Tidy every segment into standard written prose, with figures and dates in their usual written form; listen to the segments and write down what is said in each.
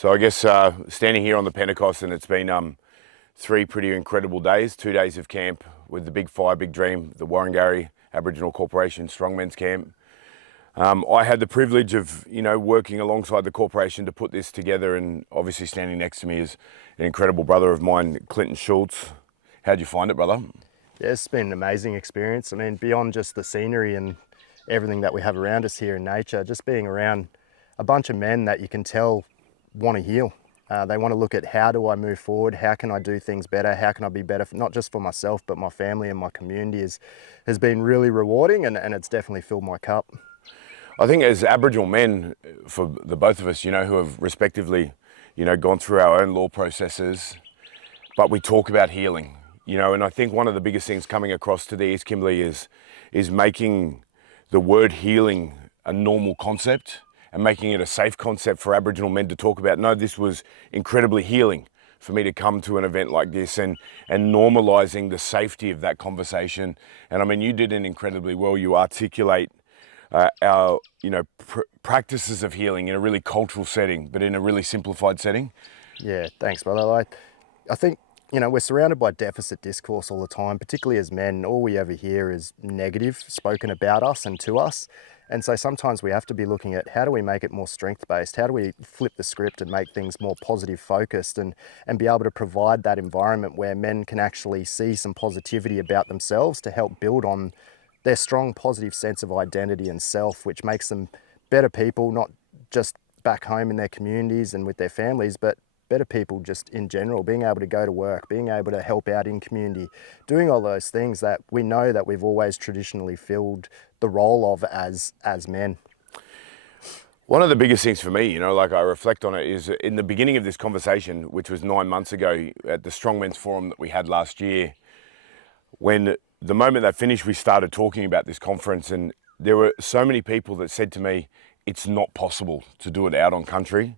So I guess standing here on the Pentecost, and it's been 3 pretty incredible days, 2 days of camp with the Big Fire, Big Dream, the Warringah Aboriginal Corporation Strongmen's Camp. I had the privilege of, working alongside the corporation to put this together, and obviously standing next to me is an incredible brother of mine, Clinton Schultz. How'd you find it, brother? Yeah, it's been an amazing experience. I mean, beyond just the scenery and everything that we have around us here in nature, just being around a bunch of men that you can tell want to heal. They want to look at, how do I move forward? How can I do things better? How can I be better, not just for myself, but my family and my community has been really rewarding, and it's definitely filled my cup. I think as Aboriginal men, for the both of us, who have respectively, gone through our own law processes, but we talk about healing, and I think one of the biggest things coming across to the East Kimberley is making the word healing a normal concept and making it a safe concept for Aboriginal men to talk about. No, this was incredibly healing for me to come to an event like this, and normalising the safety of that conversation. And I mean, you did it incredibly well. You articulate our practices of healing in a really cultural setting, but in a really simplified setting. Yeah, thanks, brother. I think, we're surrounded by deficit discourse all the time, particularly as men. All we ever hear is negative spoken about us and to us. And so sometimes we have to be looking at, how do we make it more strength-based? How do we flip the script and make things more positive focused, and be able to provide that environment where men can actually see some positivity about themselves to help build on their strong positive sense of identity and self, which makes them better people, not just back home in their communities and with their families, but better people just in general, being able to go to work, being able to help out in community, doing all those things that we know that we've always traditionally filled the role of as men. One of the biggest things for me, I reflect on it, is in the beginning of this conversation, which was 9 months ago at the Strongmen's Forum that we had last year, when the moment that finished, we started talking about this conference, and there were so many people that said to me, it's not possible to do it out on country.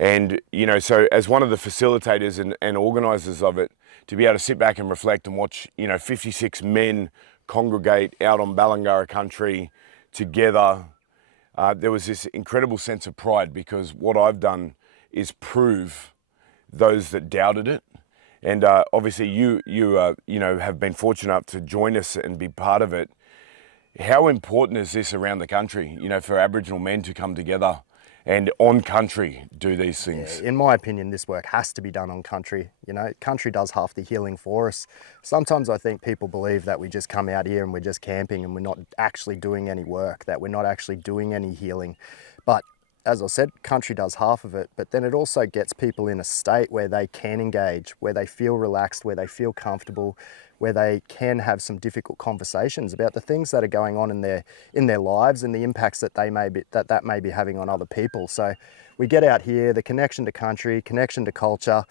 And, so as one of the facilitators and organisers of it, to be able to sit back and reflect and watch, 56 men congregate out on Balangara country together, there was this incredible sense of pride, because what I've done is prove those that doubted it. And obviously you have been fortunate enough to join us and be part of it. How important is this around the country, for Aboriginal men to come together and on country do these things? Yeah, in my opinion, this work has to be done on country. Country does half the healing for us. Sometimes I think people believe that we just come out here and we're just camping and we're not actually doing any work, that we're not actually doing any healing. But as I said, country does half of it, but then it also gets people in a state where they can engage, where they feel relaxed, where they feel comfortable, where they can have some difficult conversations about the things that are going on in their lives and the impacts that that may be having on other people. So we get out here, the connection to country, connection to culture,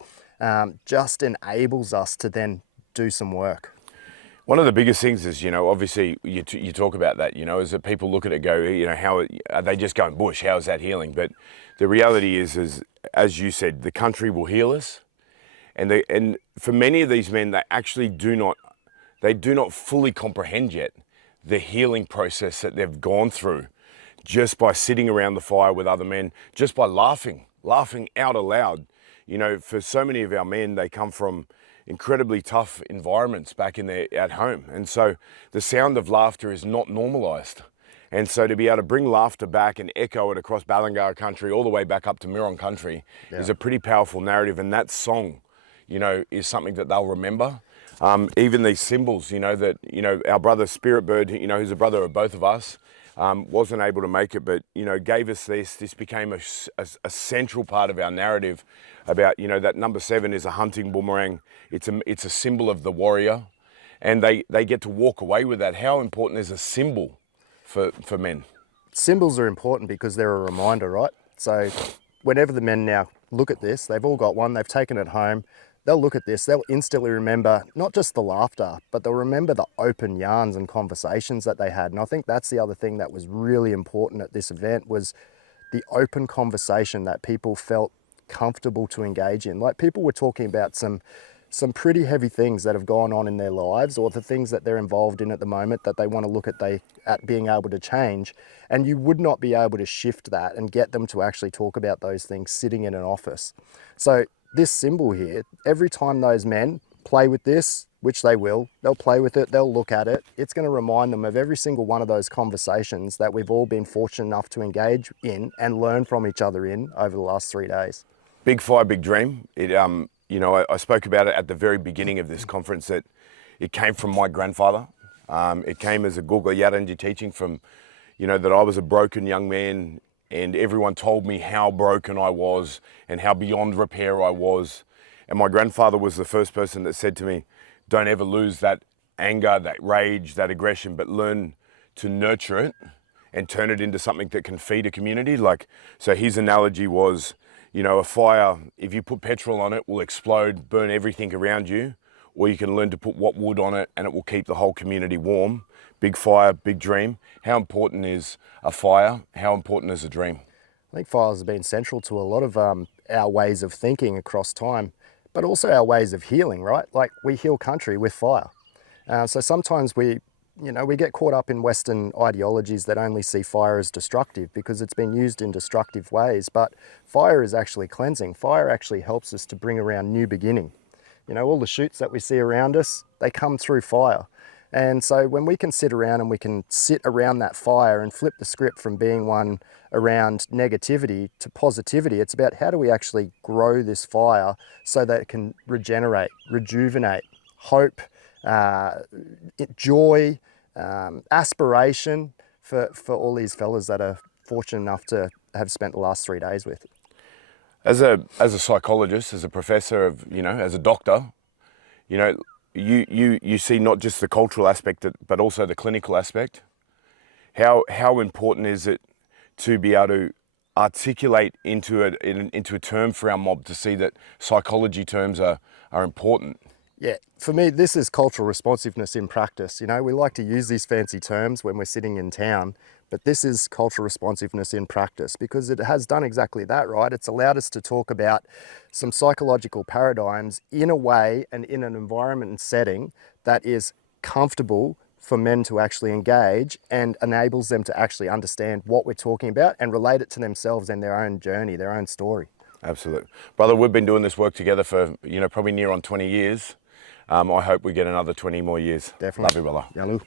just enables us to then do some work. One of the biggest things is, obviously you talk about that, is that people look at it and go, how are they just going bush? How is that healing? But the reality is, as you said, the country will heal us. And for many of these men, they actually do not fully comprehend yet the healing process that they've gone through just by sitting around the fire with other men, just by laughing out aloud. For so many of our men, they come from incredibly tough environments back at home. And so the sound of laughter is not normalised. And so to be able to bring laughter back and echo it across Balangara country all the way back up to Mirong country is a pretty powerful narrative. And that song, is something that they'll remember. Even these symbols, that, our brother Spirit Bird, who's a brother of both of us, wasn't able to make it, but, gave us this. This became a central part of our narrative about, that number 7 is a hunting boomerang. It's a symbol of the warrior, and they get to walk away with that. How important is a symbol for men? Symbols are important because they're a reminder, right? So whenever the men now look at this, they've all got one, they've taken it home, they'll look at this, they'll instantly remember not just the laughter, but they'll remember the open yarns and conversations that they had. And I think that's the other thing that was really important at this event, was the open conversation that people felt comfortable to engage in. Like, people were talking about some some pretty heavy things that have gone on in their lives, or the things that they're involved in at the moment that they want to look at being able to change. And you would not be able to shift that and get them to actually talk about those things sitting in an office. So this symbol here, every time those men play with this, which they will, they'll play with it, they'll look at it, it's going to remind them of every single one of those conversations that we've all been fortunate enough to engage in and learn from each other in over the last 3 days. Big fire, big dream. It, you know, I spoke about it at the very beginning of this conference, that it came from my grandfather. It came as a Gulga Yaranji teaching from, you know, that I was a broken young man, and everyone told me how broken I was and how beyond repair I was. And my grandfather was the first person that said to me, don't ever lose that anger, that rage, that aggression, but learn to nurture it and turn it into something that can feed a community. Like, so his analogy was, you know, a fire, if you put petrol on it, will explode, burn everything around you, or you can learn to put what wood on it and it will keep the whole community warm. Big fire, big dream. How important is a fire? How important is a dream? I think fires have been central to a lot of our ways of thinking across time, but also our ways of healing, right? Like, we heal country with fire. So sometimes we get caught up in Western ideologies that only see fire as destructive because it's been used in destructive ways, but fire is actually cleansing. Fire actually helps us to bring around new beginning. You know, all the shoots that we see around us, they come through fire. And so when we can sit around and we can sit around that fire and flip the script from being one around negativity to positivity, it's about how do we actually grow this fire so that it can regenerate, rejuvenate, hope, joy, aspiration for all these fellas that are fortunate enough to have spent the last 3 days with. As a psychologist, as a professor of, you know, as a doctor, you know, you see not just the cultural aspect, but also the clinical aspect. How important is it to be able to articulate into a term for our mob to see that psychology terms are important? Yeah, for me, this is cultural responsiveness in practice. You know, we like to use these fancy terms when we're sitting in town, but this is cultural responsiveness in practice, because it has done exactly that, right? It's allowed us to talk about some psychological paradigms in a way and in an environment and setting that is comfortable for men to actually engage and enables them to actually understand what we're talking about and relate it to themselves and their own journey, their own story. Absolutely. Brother, we've been doing this work together for, you know, probably near on 20 years. I hope we get another 20 more years. Definitely. Love you, brother. Yalu.